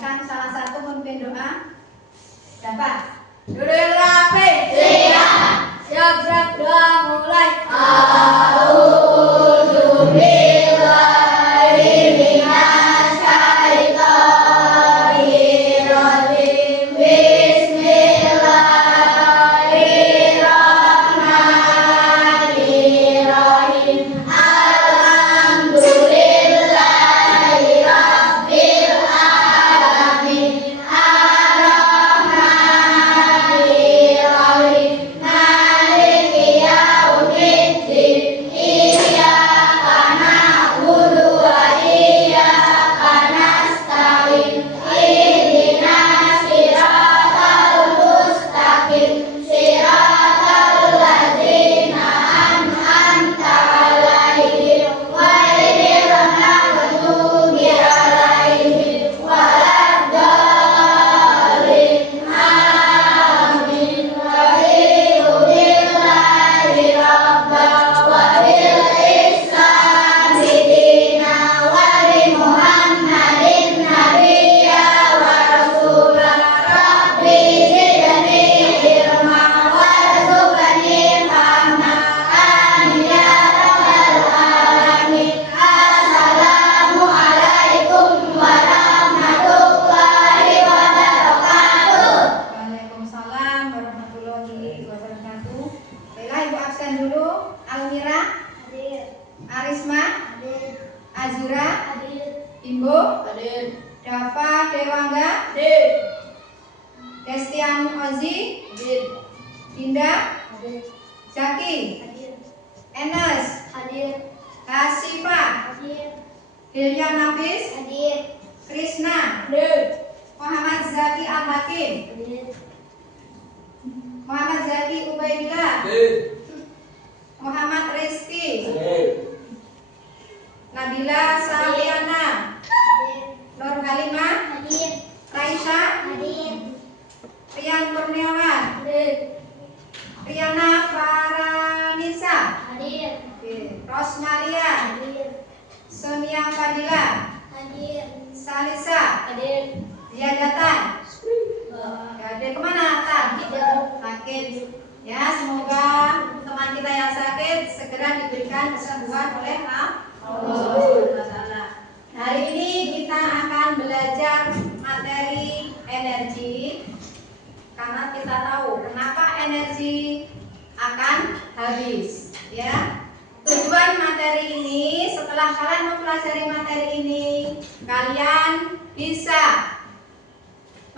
Silahkan salah satu memimpin doa. Dapat. Dulu yang rapi. Siap. Siap doa mulai.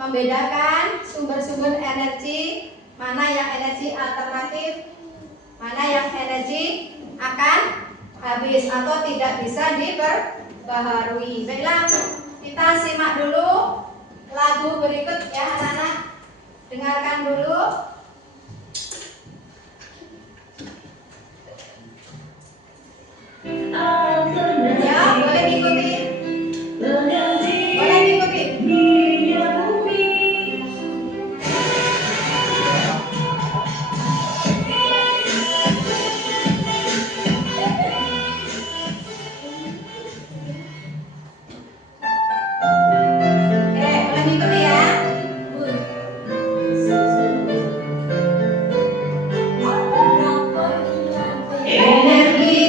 Membedakan sumber-sumber energi, mana yang energi alternatif, mana yang energi akan habis atau tidak bisa diperbaharui. Baiklah, kita simak dulu lagu berikut ya anak-anak. Dengarkan dulu. Ya, boleh diikuti. Boleh diikuti. Energi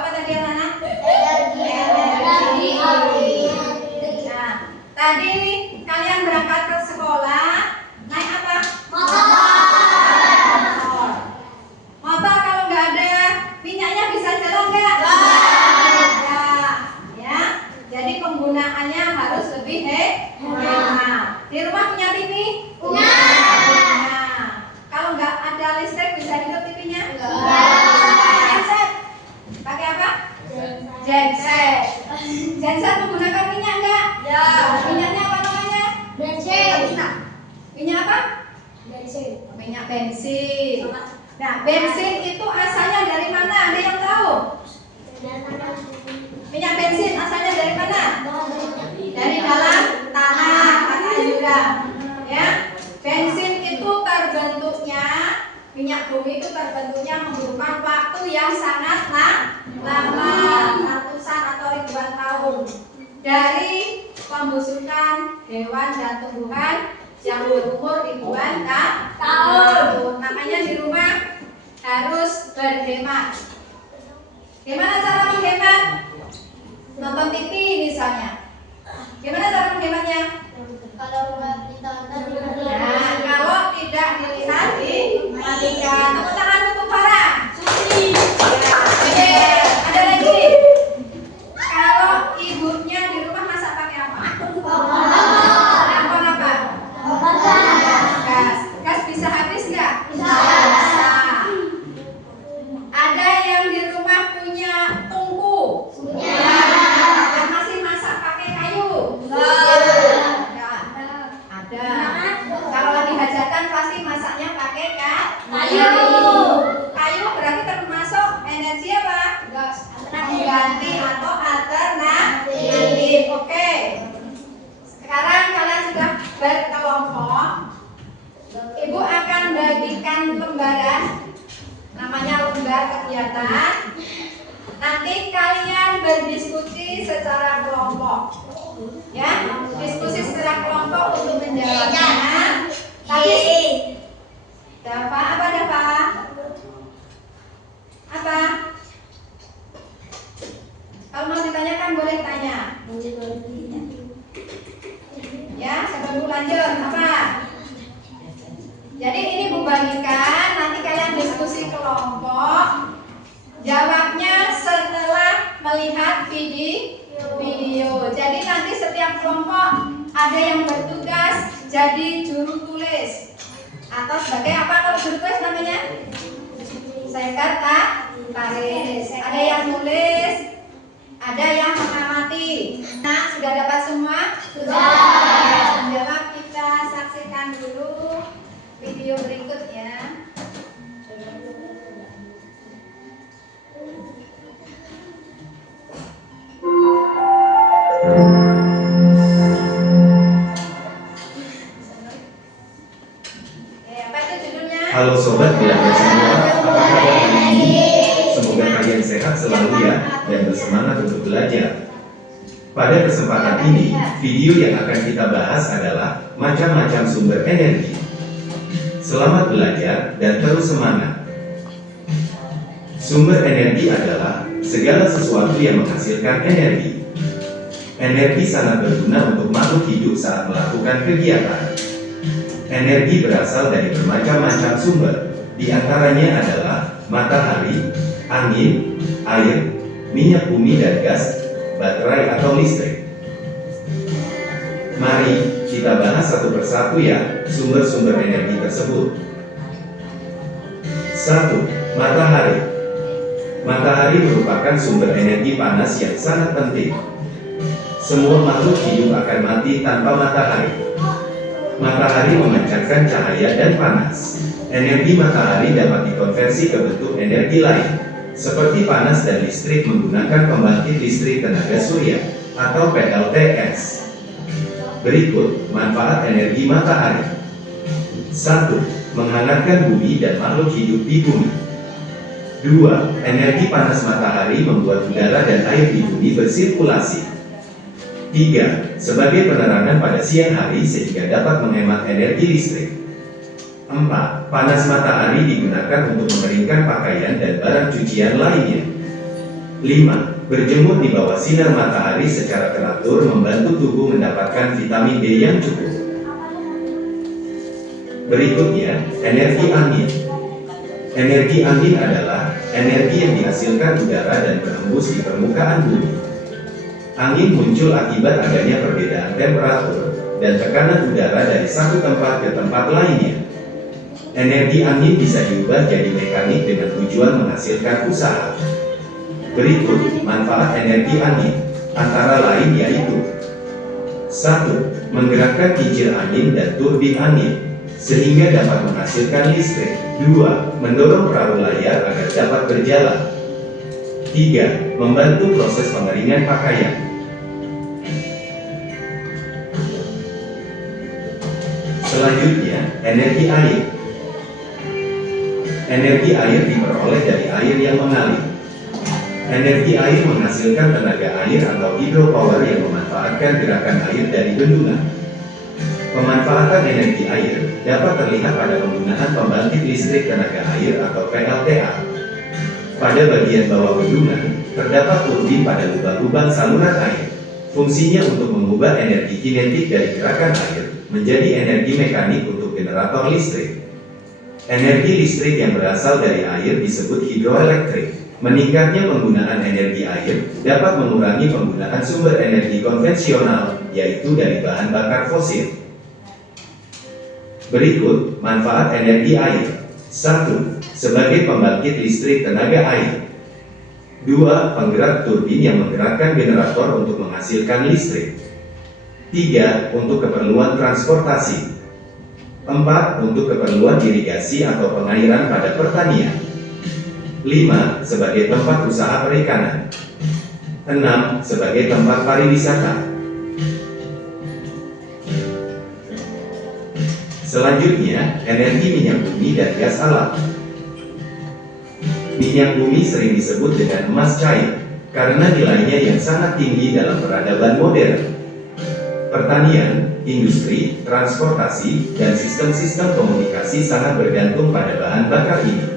apa tadi anak-anak? Energi. Nah, tadi kalian berangkat ke sekolah naik apa? Motor. Motor kalau nggak ada minyaknya bisa jalan nggak? Ya, ya. Jadi penggunaannya harus lebih hemat. Di rumah punya TV? Punya. Kalau nggak ada listrik bisa hidup TV-nya? Genset. Pakai apa? Genset. Genset menggunakan minyak nggak? Ya. Minyaknya apa namanya? Bensin. Minyak apa? Minyak bensin. Nah, bensin itu asalnya dari mana? Ada yang tahu? Minyak bensin asalnya dari mana? Dari dalam tanah, kata Yura. Ya, bensin itu terbentuknya, minyak bumi itu terbentuknya memerlukan waktu yang sangat lama, ratusan atau ribuan tahun, dari pembusukan hewan dan tumbuhan yang berumur ribuan tahun. Makanya di rumah harus berhemat. Gimana cara menghemat? Nonton TV misalnya. Gimana cara menghematnya? Nah, kalau tidak dilihat dimatikan. Tepuk tangan untuk Farah. Ya, ada lagi. Kalau ibunya di rumah masak pakai apa? Kompor apa? Gas. Gas bisa habis nggak? Bisa. Ada yang di rumah punya tungku? Punya. Yang masih masak pakai kayu? Ada. Kalau lagi hajatan pasti masaknya pakai kayu. Kayu berarti termasuk energi apa? Gas. Pengganti atau alternatif. Oke. Sekarang kalian sudah berkelompok. Ibu akan bagikan lembaran, namanya lembar kegiatan. Nanti kalian berdiskusi secara kelompok. Ya, diskusi secara kelompok untuk menjawabnya. Tadi Dava, apa Dava? Apa? Kalau mau ditanyakan boleh tanya. Ya, sebelum lanjut apa? Jadi ini Bu bagikan, nanti kalian diskusi kelompok. Jawabnya setelah melihat video. Jadi nanti setiap kelompok ada yang bertugas jadi juru tulis. Atau sebagai apa kalau juru tulis namanya? Sekretaris. Ada yang nulis, ada yang mengamati. Nah, sudah dapat semua? Sudah. Menjawab kita saksikan dulu video berikutnya. Apa itu judulnya? Halo sobat belajar semua, apa kabar hari ini? Semoga kalian sehat selalu ya, dan bersemangat untuk belajar. Pada kesempatan ini, video yang akan kita bahas adalah macam-macam sumber energi. Selamat belajar dan terus semangat. Sumber energi adalah segala sesuatu yang menghasilkan energi. Energi sangat berguna untuk makhluk hidup saat melakukan kegiatan. Energi berasal dari bermacam-macam sumber, di antaranya adalah matahari, angin, air, minyak bumi dan gas, baterai atau listrik. Mari kita bahas satu persatu ya, sumber-sumber energi tersebut. 1. Matahari. Matahari merupakan sumber energi panas yang sangat penting. Semua makhluk hidup akan mati tanpa matahari. Matahari memancarkan cahaya dan panas. Energi matahari dapat dikonversi ke bentuk energi lain, seperti panas dan listrik menggunakan pembangkit listrik tenaga surya atau PLTS. Berikut manfaat energi matahari. 1. Menghangatkan bumi dan makhluk hidup di bumi. 2. Energi panas matahari membuat udara dan air di bumi bersirkulasi. 3. Sebagai penerangan pada siang hari sehingga dapat menghemat energi listrik. 4. Panas matahari digunakan untuk mengeringkan pakaian dan barang cucian lainnya. 5. Berjemur di bawah sinar matahari secara teratur membantu tubuh mendapatkan vitamin D yang cukup. Berikutnya, energi angin. Energi angin adalah energi yang dihasilkan udara dan berhembus di permukaan bumi. Angin muncul akibat adanya perbedaan temperatur dan tekanan udara dari satu tempat ke tempat lainnya. Energi angin bisa diubah jadi mekanik dengan tujuan menghasilkan usaha. Berikut manfaat energi angin, antara lain yaitu 1. Menggerakkan kincir angin dan turbin angin, sehingga dapat menghasilkan listrik. 2. Mendorong perahu layar agar dapat berjalan. 3. Membantu proses pengeringan pakaian. Selanjutnya, energi air. Energi air diperoleh dari air yang mengalir. Energi air menghasilkan tenaga air atau hidropower yang memanfaatkan gerakan air dari bendungan. Pemanfaatan energi air dapat terlihat pada penggunaan pembangkit listrik tenaga air atau PLTA. Pada bagian bawah bendungan, terdapat turbin pada lubang-lubang saluran air. Fungsinya untuk mengubah energi kinetik dari gerakan air menjadi energi mekanik untuk generator listrik. Energi listrik yang berasal dari air disebut hidroelektrik. Meningkatnya penggunaan energi air dapat mengurangi penggunaan sumber energi konvensional, yaitu dari bahan bakar fosil. Berikut manfaat energi air. 1. Sebagai pembangkit listrik tenaga air. 2. Penggerak turbin yang menggerakkan generator untuk menghasilkan listrik. 3. Untuk keperluan transportasi. 4. Untuk keperluan irigasi atau pengairan pada pertanian. 5. Sebagai tempat usaha perikanan. 6. Sebagai tempat pariwisata. Selanjutnya, energi minyak bumi dan gas alam. Minyak bumi sering disebut dengan emas cair, karena nilainya yang sangat tinggi dalam peradaban modern. Pertanian, industri, transportasi, dan sistem-sistem komunikasi sangat bergantung pada bahan bakar ini,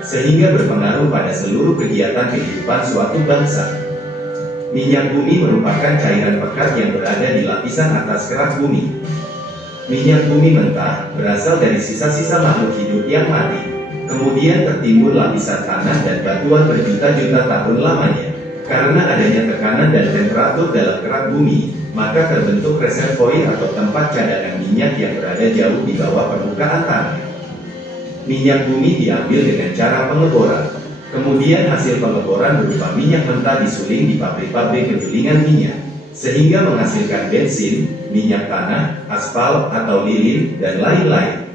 sehingga berpengaruh pada seluruh kegiatan kehidupan suatu bangsa. Minyak bumi merupakan cairan pekat yang berada di lapisan atas kerak bumi. Minyak bumi mentah berasal dari sisa-sisa makhluk hidup yang mati. Kemudian tertimbun lapisan tanah dan batuan berjuta-juta tahun lamanya. Karena adanya tekanan dan temperatur dalam kerak bumi, maka terbentuk reservoir atau tempat cadangan minyak yang berada jauh di bawah permukaan tanah. Minyak bumi diambil dengan cara pengeboran. Kemudian hasil pengeboran berupa minyak mentah disuling di pabrik-pabrik penyulingan minyak, sehingga menghasilkan bensin, minyak tanah, aspal atau lilin, dan lain-lain.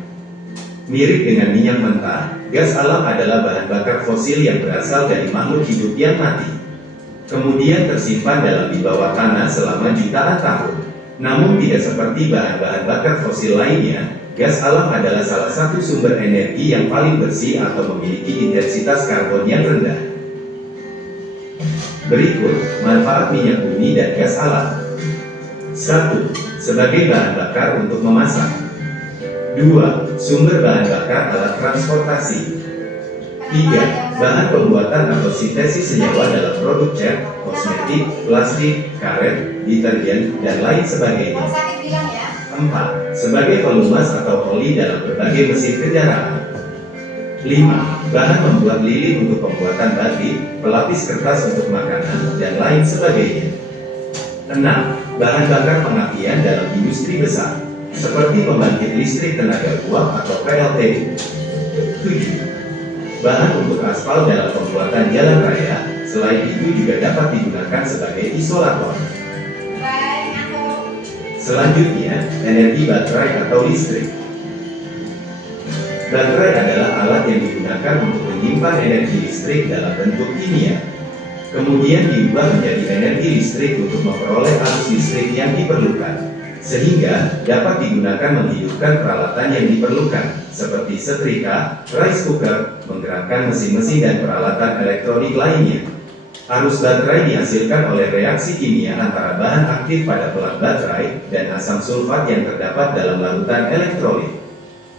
Mirip dengan minyak mentah, gas alam adalah bahan bakar fosil yang berasal dari makhluk hidup yang mati. Kemudian tersimpan dalam di bawah tanah selama jutaan tahun. Namun tidak seperti bahan-bahan bakar fosil lainnya, gas alam adalah salah satu sumber energi yang paling bersih atau memiliki intensitas karbon yang rendah. Berikut manfaat minyak bumi dan gas alam. 1. Sebagai bahan bakar untuk memasak. 2. Sumber bahan bakar alat transportasi. 3. Bahan pembuatan atau sintesis senyawa dalam produk cat, kosmetik, plastik, karet, deterjen, dan lain sebagainya. 4. Sebagai pelumas atau oli dalam berbagai mesin kendaraan. 5. Bahan membuat lilin untuk pembuatan batik, pelapis kertas untuk makanan, dan lain sebagainya. 6. Bahan bakar pengapian dalam industri besar, seperti pembangkit listrik tenaga uap atau PLTU. 7. Bahan untuk aspal dalam pembuatan jalan raya, selain itu juga dapat digunakan sebagai isolator. Selanjutnya, energi baterai atau listrik. Baterai adalah alat yang digunakan untuk menyimpan energi listrik dalam bentuk kimia. Kemudian diubah menjadi energi listrik untuk memperoleh arus listrik yang diperlukan, sehingga dapat digunakan menghidupkan peralatan yang diperlukan, seperti setrika, rice cooker, menggerakkan mesin-mesin dan peralatan elektronik lainnya. Arus baterai dihasilkan oleh reaksi kimia antara bahan aktif pada pelat baterai dan asam sulfat yang terdapat dalam larutan elektrolit.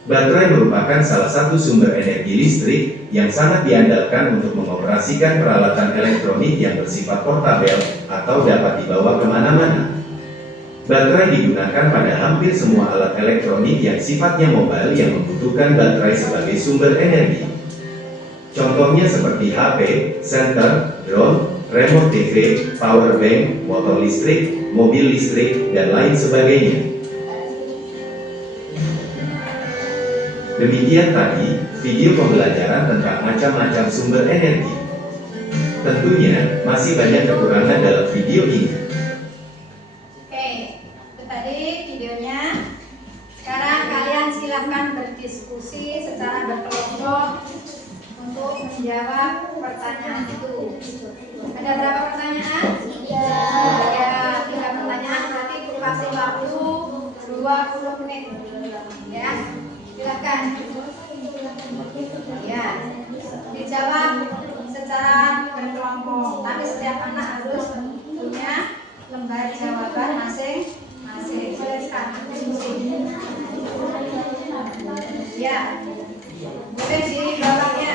Baterai merupakan salah satu sumber energi listrik yang sangat diandalkan untuk mengoperasikan peralatan elektronik yang bersifat portabel atau dapat dibawa kemana-mana. Baterai digunakan pada hampir semua alat elektronik yang sifatnya mobile yang membutuhkan baterai sebagai sumber energi. Contohnya seperti HP, senter, drone, remote TV, power bank, motor listrik, mobil listrik, dan lain sebagainya. Demikian tadi, video pembelajaran tentang macam-macam sumber energi. Tentunya, masih banyak kekurangan dalam video ini. Oke, itu tadi videonya. Sekarang kalian silahkan berdiskusi secara berkelompok untuk menjawab pertanyaan itu. Ada berapa pertanyaan? Ya, 3 pertanyaan, berarti kasih waktu 20 menit. Ya. Silakan. Ya, dijawab secara berkelompok. Tapi setiap anak harus punya lembar jawaban masing-masing. Silakan diskusi. Ya, boleh di bawahnya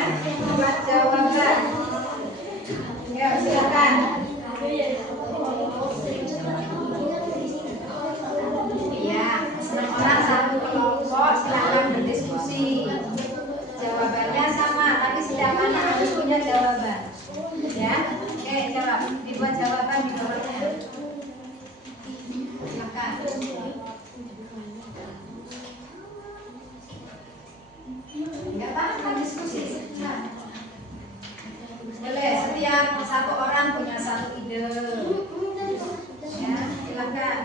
buat jawaban. Ya, silakan. Iya, orang satu kelompok silakan berdiskusi. Jawabannya sama, tapi setiap anak harus punya jawaban. Ya, oke, jawab. Dibuat jawaban di bawahnya. Silakan. Enggak apa-apa, diskusi. Nah. Boleh, setiap satu orang punya satu ide. Ya, silakan.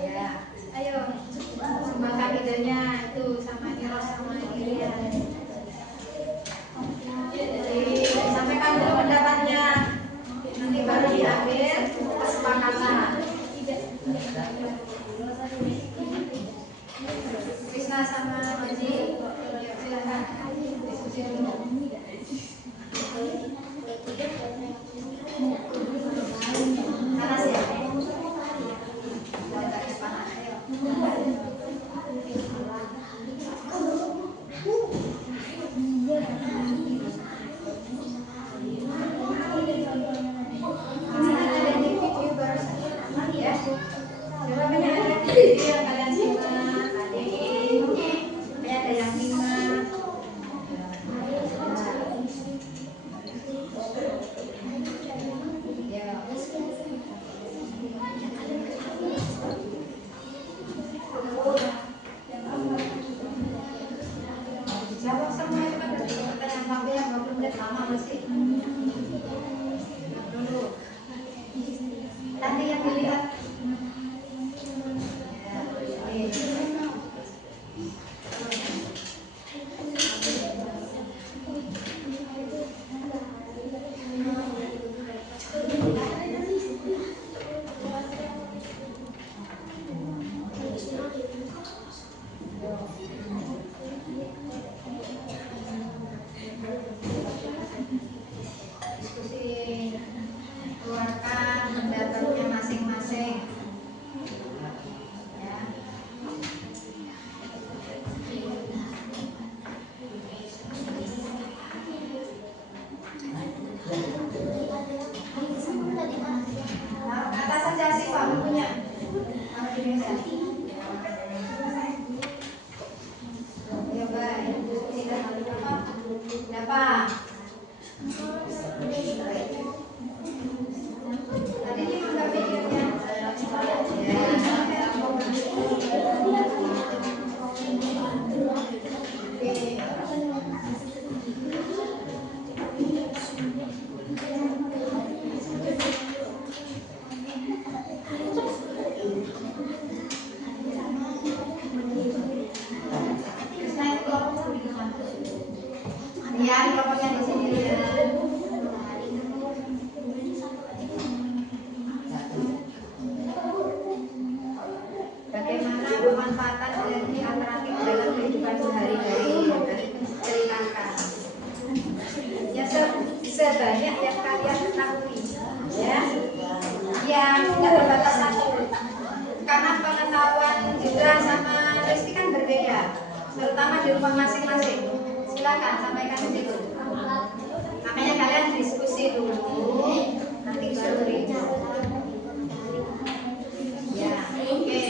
Ya, ayo sumbangkan idenya itu sama Niro sama Irian. Jadi sampaikan dulu pendapatnya, nanti baru diambil kesepakatan. Krisna sama Haji, silakan diskusi dulu. Panas ya? Jawabannya ada di video yang kalian simak. Ada yang simak. Jawab semua itu kan dari pertanyaan sampai yang 20 menit lama masih. Dulu. Tadi yang dilihat. Diskusi, keluarkan pendapatnya masing-masing. Ya. Nah, kata saja sih Pak bukunya. Taruh di meja. Ya baik. Tidak apa? Berapa? Tadi ini enggak videonya. Ya, kelompoknya di sini ya. sampaikan di situ. Makanya kalian diskusi dulu, nanti baru review. Ya, oke.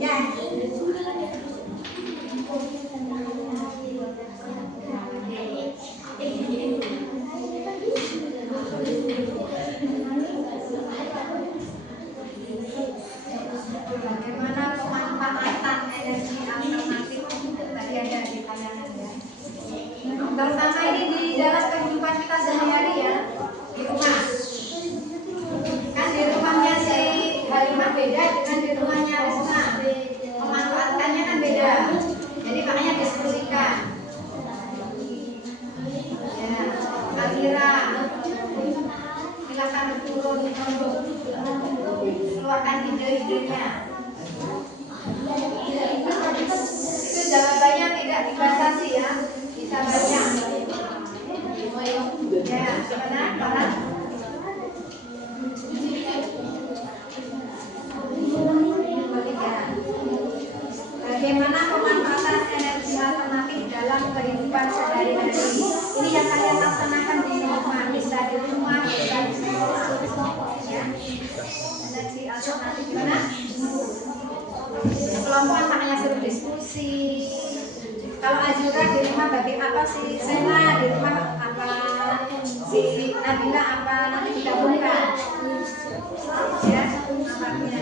Ya. Bagaimana pemanfaatan energi alternatif tadi ada di tayangan ya. Terutama ini di dalam kehidupan kita sehari-hari ya, di rumah. Kan di rumahnya si Halimah beda dengan di rumahnya Risma. Pemanfaatannya kan beda. Jadi makanya diskusikan. Ya, Alira, silakan turun untuk keluarkan ide-idenya. Itu jawabannya tidak dibatasi ya, bisa banyak. Ya, gimana Farah? Bagaimana pemanfaatan energi alternatif dalam kehidupan sehari-hari? Ini yang kalian laksanakan di rumah, bisa di rumah, bisa di sekolah. Ya. Energi alternatif gimana? Kelompok makanya suruh diskusi. Kalau Azura di rumah bagi apa sih? Sena di rumah apa? Si Nabila apa? Nanti digabungkan. Ya, apanya?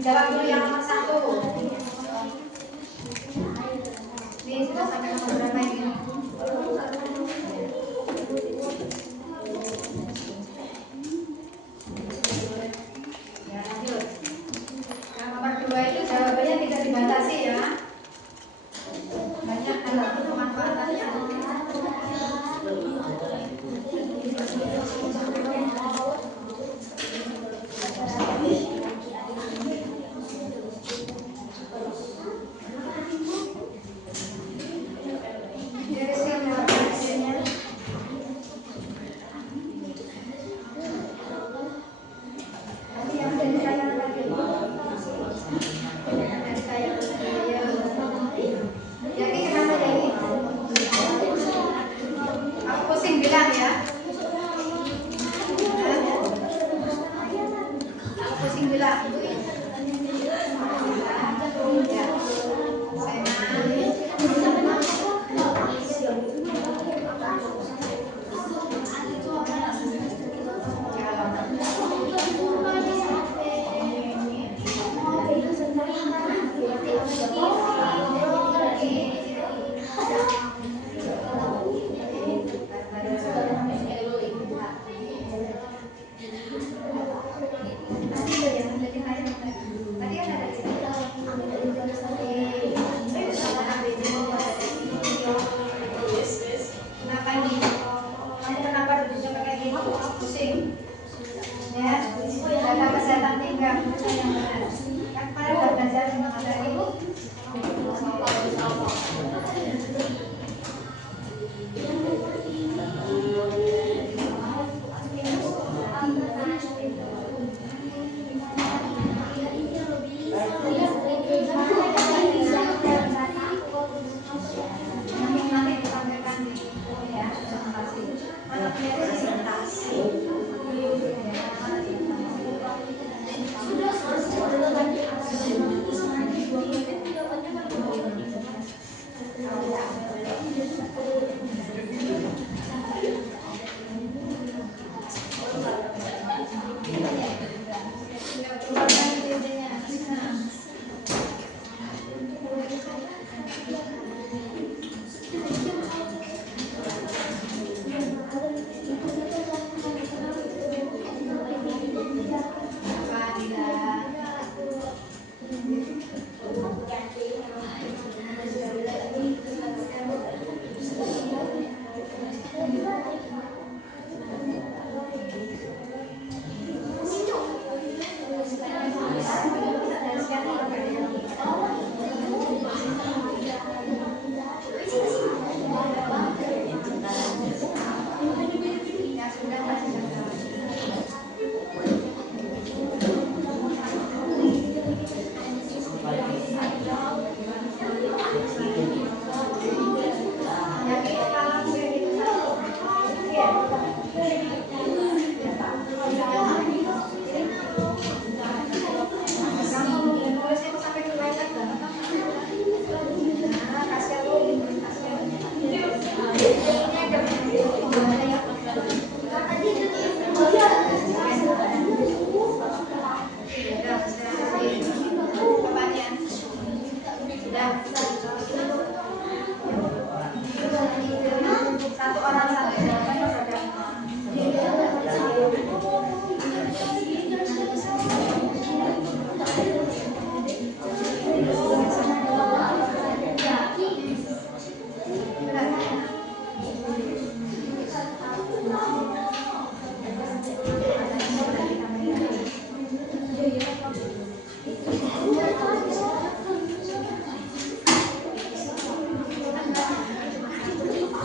Jawab dulu yang nomor 1. Ini sudah sampai nomor berapa ini? Ya, lanjut. Yang nomor 2 itu jawabannya tidak dibatasi ya. Banyak hal pemanfaatannya. Dari sini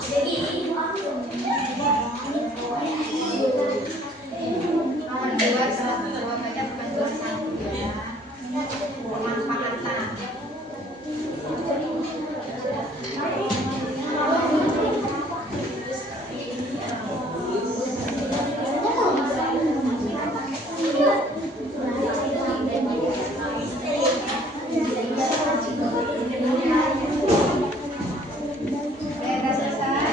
Nomor 2 jawabannya bukan 21 ya. Pemanfaatan. Udah selesai?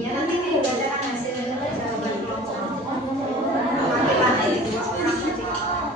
Ya nanti dibacakan hasil jawaban kelompok. Laki-laki 2 orang, 3 orang.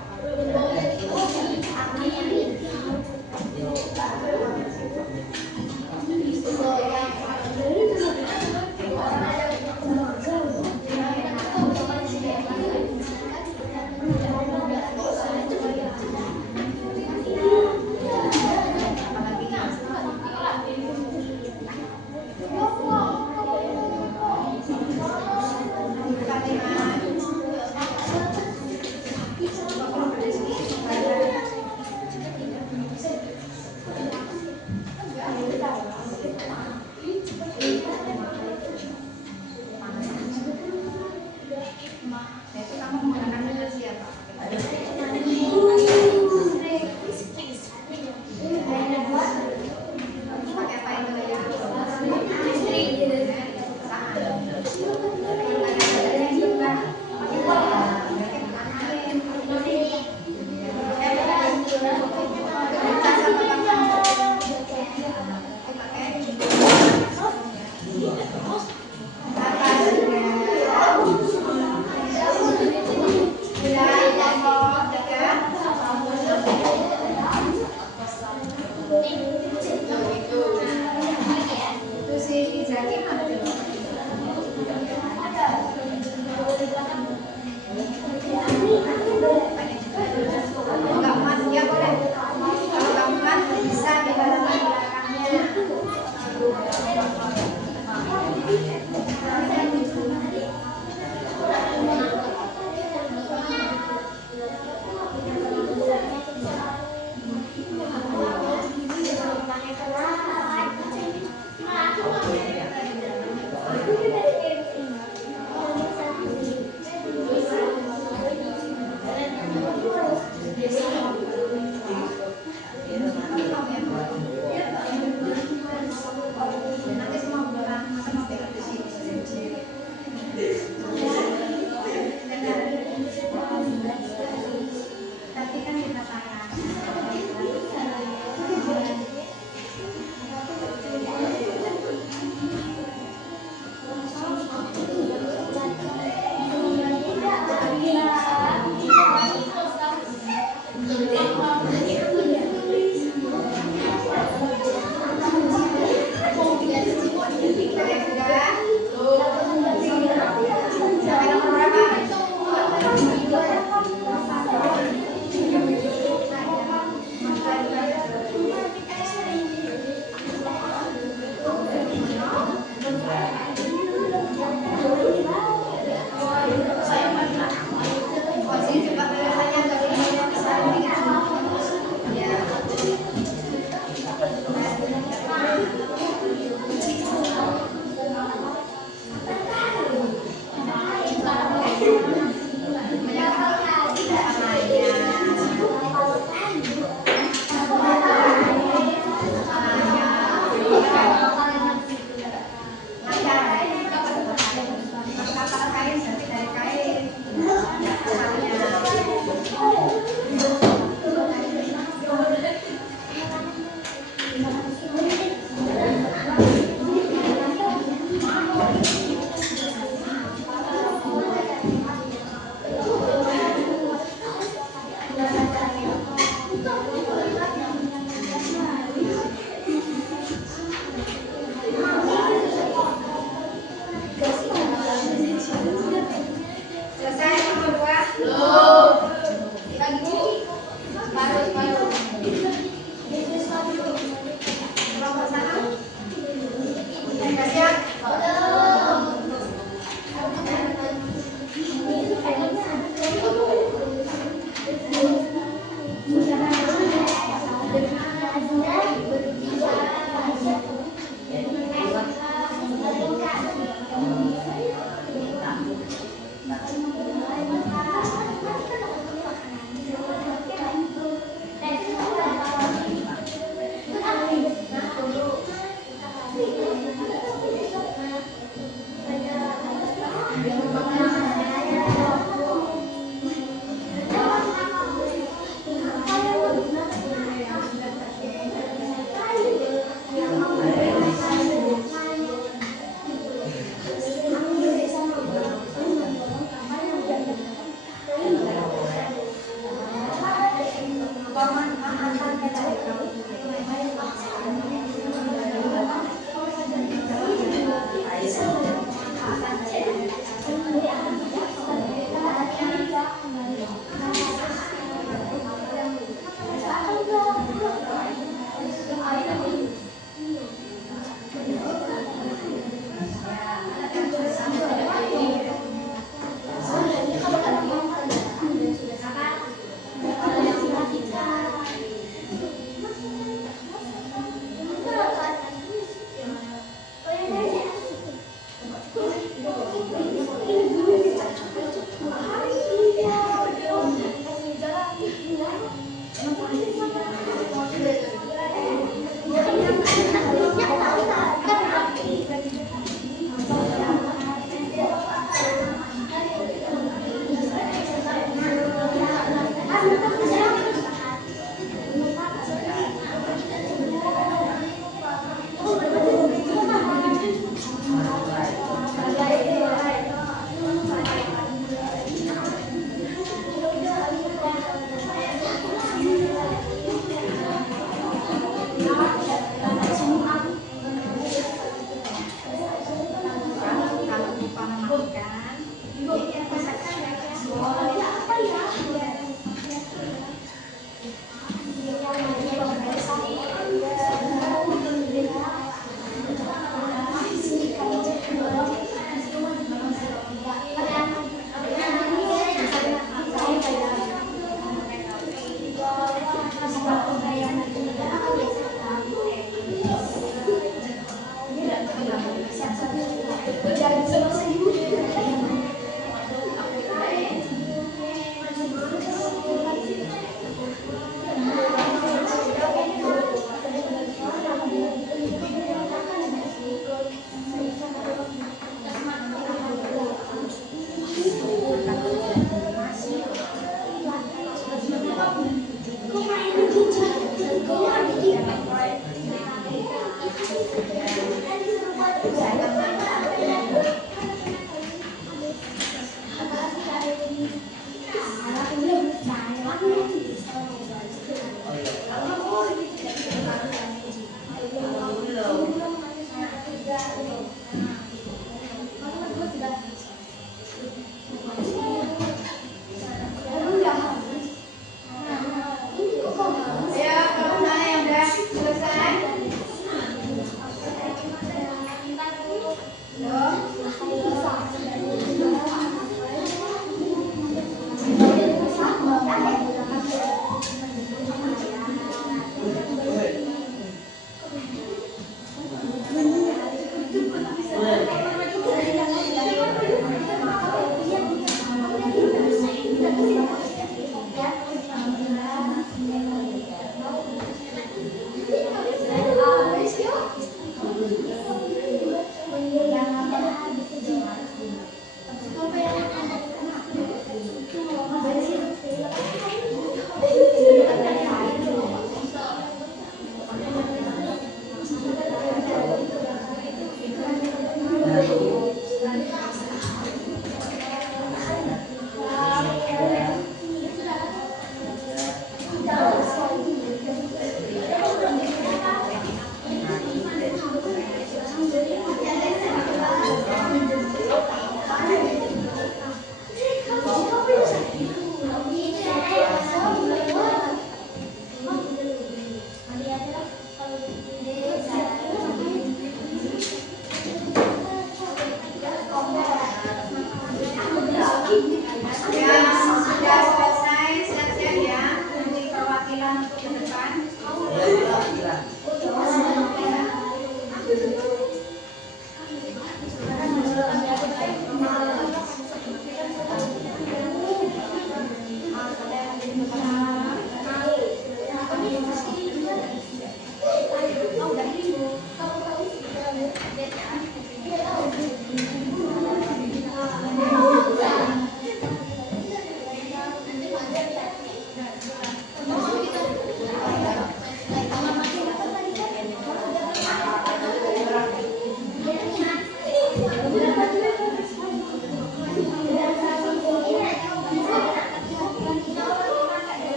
Itu kamu menggunakan metode siapa? Pakai apa itu ya? Itu si Izaki mana dulu? Enggak muat, ya boleh. Kalau enggak muat bisa di halaman belakangnya. Nanti semua bulan matematika di sini. Tapi kan kita tanya. Sampai nomor berapa? Siap?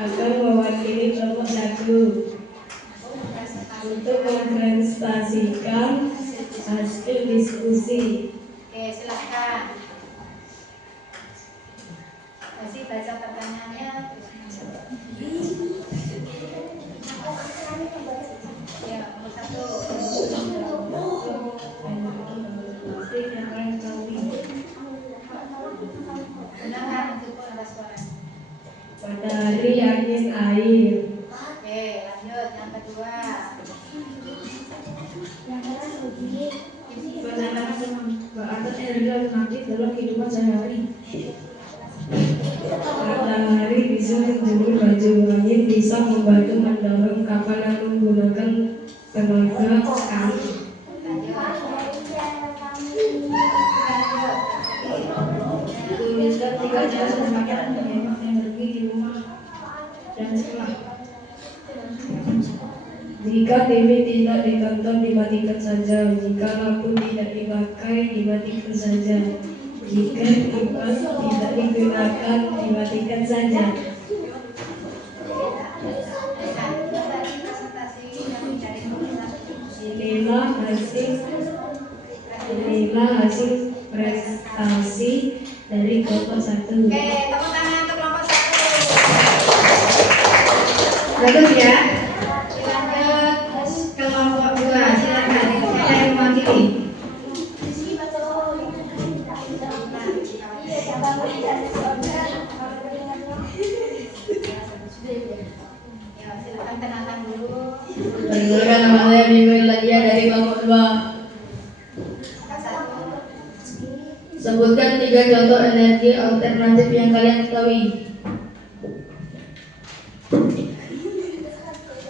akan mewakili kelompok 1 untuk mempresentasikan hasil diskusi. Oke, silakan. Masih baca pertanyaannya. Ya, nomor 1. Silakan untuk atas suara. Matahari, angin, air. Oke, lanjut yang kedua. Bagaimana pemanfaatan energi alternatif dalam kehidupan sehari-hari? Matahari bisa menjemur baju, angin bisa membantu mendorong kapal yang menggunakan tenaga angin. Tuliskan 3 cara sederhana menghemat energi di rumah dan sekolah. Jika TV tidak ditonton, dimatikan saja. Jika lampu tidak dipakai, dimatikan saja. Jika kipas tidak digunakan, dimatikan saja. Inilah hasil prestasi dari kelompok 1. Oke, tepuk tangan untuk kelompok 1. Bagus ya. Lanjut kelompok 2. Silakan. Siapa yang mewakili? Ya, silakan kenalan dulu. Perkenalkan, nama saya Miguel Ladia dari kelompok 2. Sebutkan 3 contoh energi alternatif yang kalian ketahui.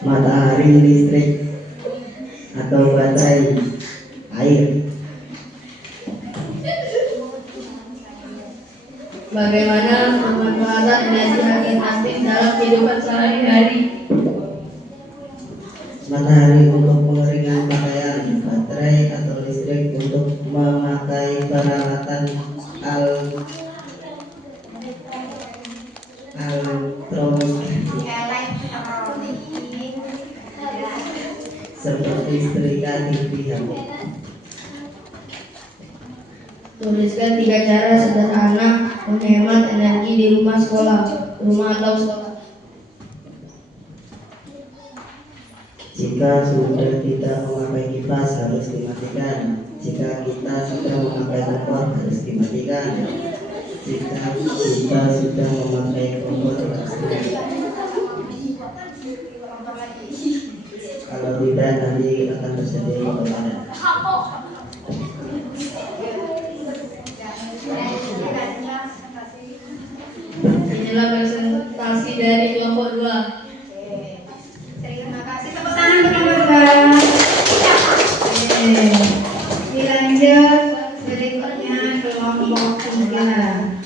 Matahari, listrik, atau baterai, air. Bagaimana pemanfaatan energi alternatif dalam kehidupan sehari-hari? Matahari untuk pengeringan pakaian, baterai atau listrik untuk memakai peralatan elektronik seperti setrika, TV, HP. Tuliskan 3 cara sederhana menghemat energi di rumah atau sekolah. Jika sudah tidak memakai kipas harus dimatikan. Jika kita sudah memakai kompor harus dimatikan. Jika kita sudah memakai kompor harus dimatikan. Kalau tidak nanti akan terjadi kebakaran. Inilah presentasi dari kelompok 2. Terima kasih. Tepuk tangan untuk kelompok 2. Dilanjut berikutnya kelompok 3.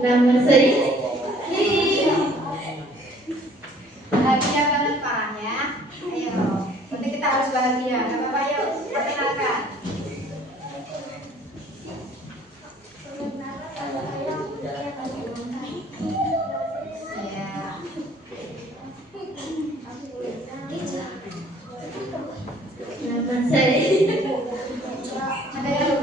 Nama saya Bahagia banget Pak ya. Ayo, nanti kita harus bahagia. Gak apa-apa, yuk perkenalkan. Ya. Nama saya Ada yang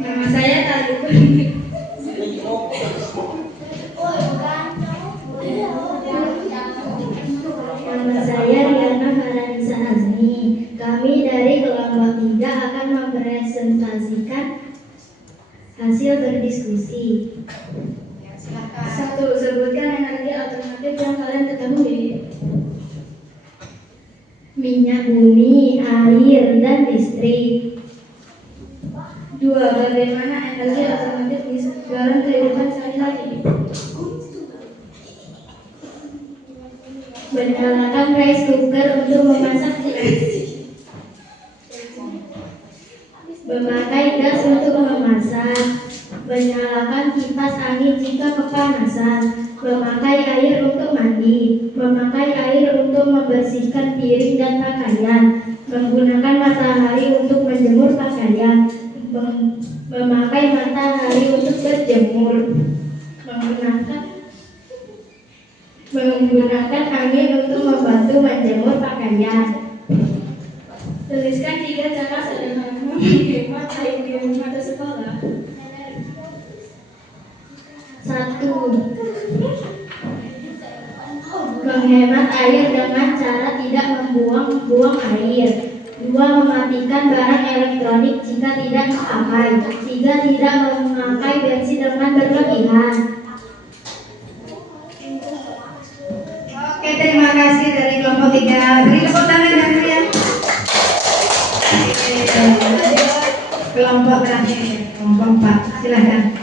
Nama saya Tadu. Nama saya Riana Faranisa Azmi. Kami dari kelompok 3 akan mempresentasikan hasil berdiskusi. Ya, silakan. 1. Sebutkan energi alternatif yang kalian ketahui. Minyak bumi, air, dan listrik. 2. Bagaimana energi alternatif bisa dalam kehidupan sehari-hari? Menyalakan rice cooker untuk memasak nasi. Memakai gas untuk memasak. Menyalakan kipas angin jika kepanasan. Memakai air untuk mandi. Memakai air untuk membersihkan piring dan pakaian. Menggunakan matahari untuk menjemur pakaian. Memakai matahari untuk berjemur. Menggunakan angin untuk membantu menjemur pakaian. Tuliskan 3 cara sederhana menghemat air minum pada sekolah. 1. Menghemat air dengan cara tidak membuang-buang air. 2. Mematikan barang elektronik jika tidak dipakai. 3. Tidak memakai bensin dengan berlebihan. Oke, terima kasih dari kelompok 3. Beri tepuk tangan yang meriah. Kelompok terakhir, kelompok 4. Silakan.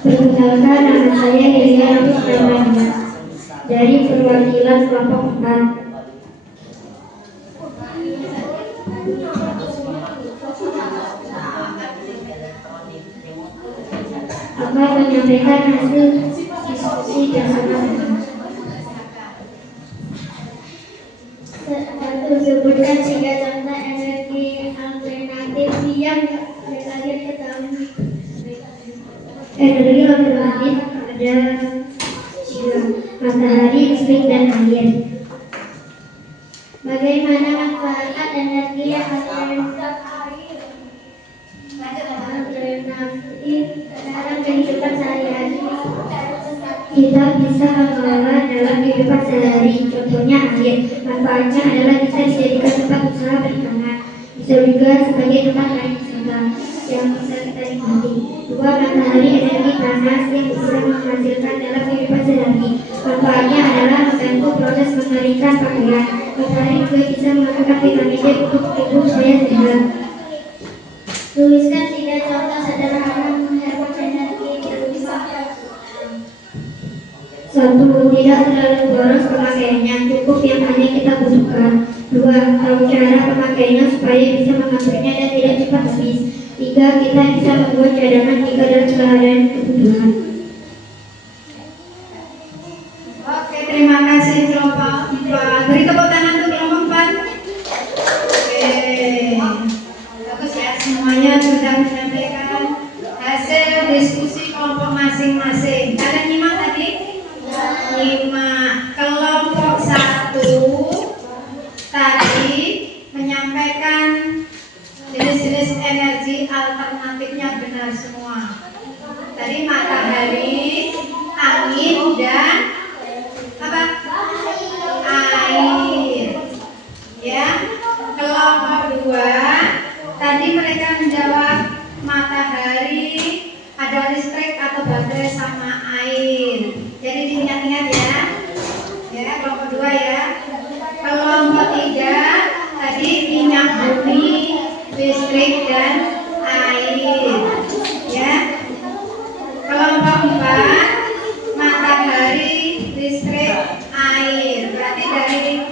Perkenalkan, nama saya Helia Rafis Ramadhani dari perwakilan kelompok 4. Akan menyampaikan hasil diskusi bersama-sama. 1. Sebutkan 3 contoh energi alternatif yang kalian ketahui. Energi alternatif ada 3: matahari, listrik, dan air. Bagaimana manfaat energi alternatif dalam kehidupan sehari-hari? Kita bisa mengelola dalam kehidupan sehari. Contohnya air. Manfaatnya adalah bisa dijadikan tempat usaha perikanan. Bisa juga sebagai tempat lain wisata yang bisa kita nikmati. 2. Matahari, energi panas yang bisa menghasilkan dalam kehidupan sehari. Manfaatnya adalah membantu proses mengeringkan pakaian. Matahari juga bisa melakukan vitamin D untuk tubuh supaya sehat. Tuliskan 3 contoh sederhana menghemat energi yang bisa. 1. Tidak terlalu boros pemakaiannya, cukup yang hanya kita butuhkan. 2. Tahu cara pemakaiannya supaya bisa mengaturnya dan tidak cepat habis. 3. Kita bisa membuat cadangan jika dalam keadaan kebutuhan. Oke, terima kasih kelompok 4. Beri tepuk tangan untuk kelompok 4. Oke, bagus ya, semuanya sudah menyampaikan hasil diskusi kelompok masing-masing. Kalian nyimak tadi? Nyimak. Kelompok 1 tadi menyampaikan jenis-jenis energi alternatifnya benar semua. Tadi matahari, angin, dan apa? Air. Ya. Kelompok 2 tadi mereka menjawab matahari, ada listrik atau baterai sama air. Jadi diingat-ingat ya. Ya, kelompok 2 ya. Kelompok 3 tadi minyak bumi, listrik, dan air. Ya. Kelompok 4 matahari, listrik, air. Berarti dari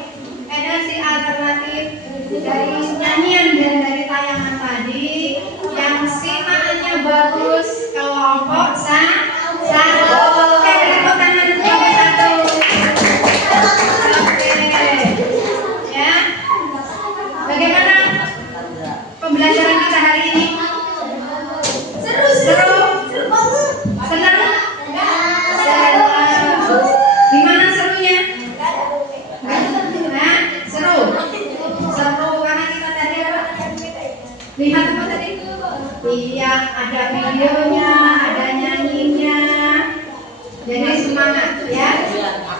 energi alternatif dari nyanyian dan dari tayangan tadi yang simaannya bagus kelompok 1. Oke, beri tepuk tangan untuk kelompok 1. Oke. Ya. Bagaimana pembelajaran kita hari ini? Seru. Senang? Gimana serunya? Nah, seru karena kita tadi apa? Lihat apa tadi? Iya, ada videonya, ada nyanyinya. Jadi semangat ya.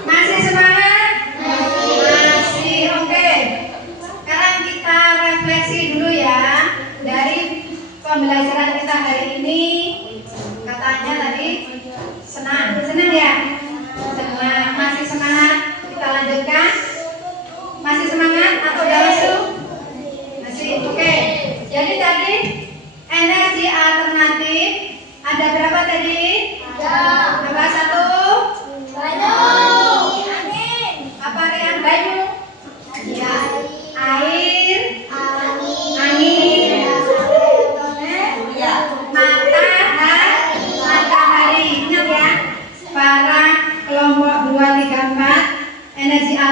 Masih semangat? Masih. Oke. Sekarang kita refleksi dulu ya dari pembelajaran kita hari ini. Katanya tadi senang ya.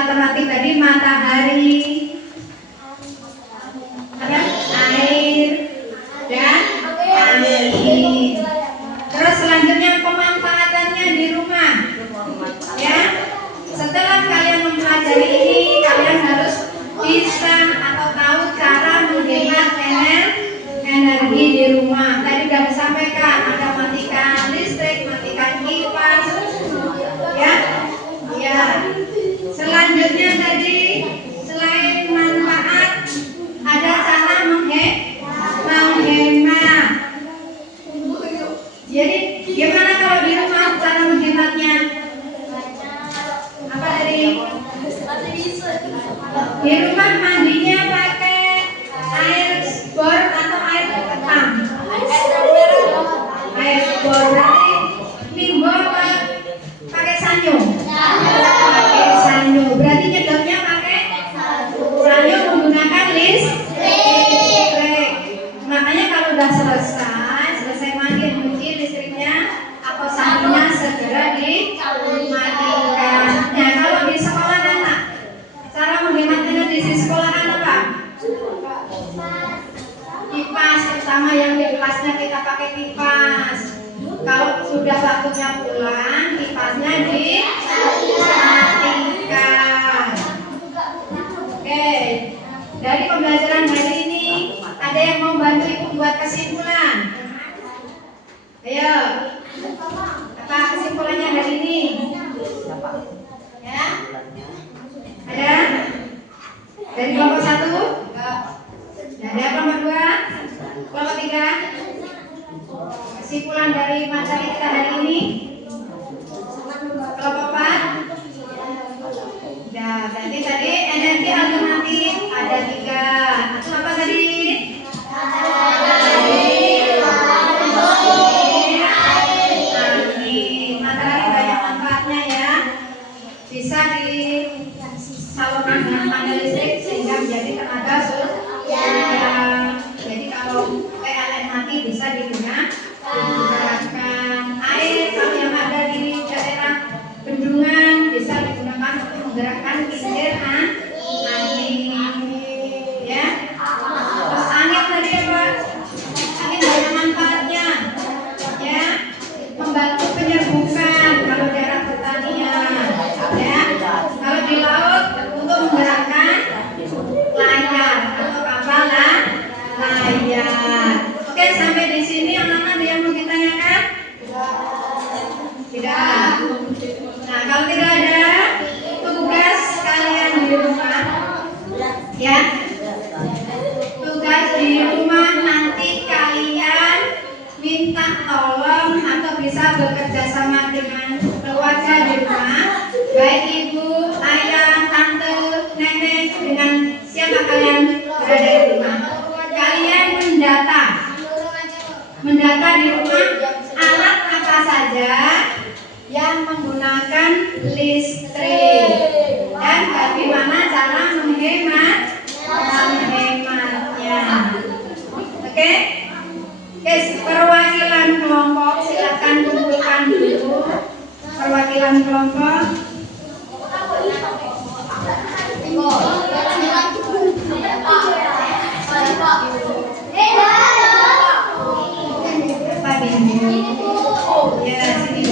alternatif tadi matahari, ada air dan angin. Terus selanjutnya pemanfaatannya di rumah. Ya, setelah kalian mempelajari ini, kalian harus bisa atau tahu cara menghemat energi di rumah. Tadi sudah disampaikan, ada matikan listrik, matikan kipas, ya. Ya. Selanjutnya tadi selain manfaat, ada cara menghemat. Jadi gimana kalau di rumah cara menghematnya? Apa tadi? Di rumah mandinya pakai air bor atau air ketam? Air bor. Berarti mimbo pakai sanyo? Pakai sanyo. Berarti nyedotnya pakai sanyo menggunakan listrik. Makanya kalau udah selesai mandi nyuci, listriknya atau sanyonya segera dimatikan. Nah, kalau di sekolah anak, cara menghemat energi di sekolahan apa? Kipas, pertama yang di kelasnya kita pakai kipas. Kalau sudah waktunya pulang, kipasnya dimatikan. Oke, dari pembelajaran hari ini ada yang mau bantu ibu buat kesimpulan? Ayo, apa kesimpulannya hari ini? Ya, ada? Dari kelompok 1? Ada kelompok 2? Kelompok 3? Kesimpulan dari materi kita hari ini? Kelompok 4? Ya, berarti tadi energi alternatif ada 3. Itu apa tadi? Matahari banyak manfaatnya ya. Bisa disalurkan dengan panel listrik sehingga menjadi tenaga surya. Jadi kalau PLN mati bisa digunakan. Air kalau yang ada di daerah bendungan bisa digunakan untuk menggerakkan kincir angin. Ya. Terus angin tadi apa? Angin banyak manfaatnya. Ya. Membantu penyerbukan kalau daerah pertanian. Ya. Kalau di laut untuk menggerakkan layar atau kapal layar. Oke, sampai di sini anak-anak ada yang mau ditanyakan? Tidak. Nah, kalau tidak ada, tugas kalian di rumah, ya. Tugas di rumah nanti kalian minta tolong atau bisa bekerja sama dengan keluarga di rumah, baik ibu, ayah, tante, nenek, dengan siapa kalian berada di rumah. Kalian mendata di rumah alat apa saja yang menggunakan listrik dan bagaimana cara menghematnya. Oke? Perwakilan kelompok silakan kumpulkan dulu. Perwakilan kelompok. Pak Bindu. Ya, sini.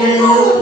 Lalu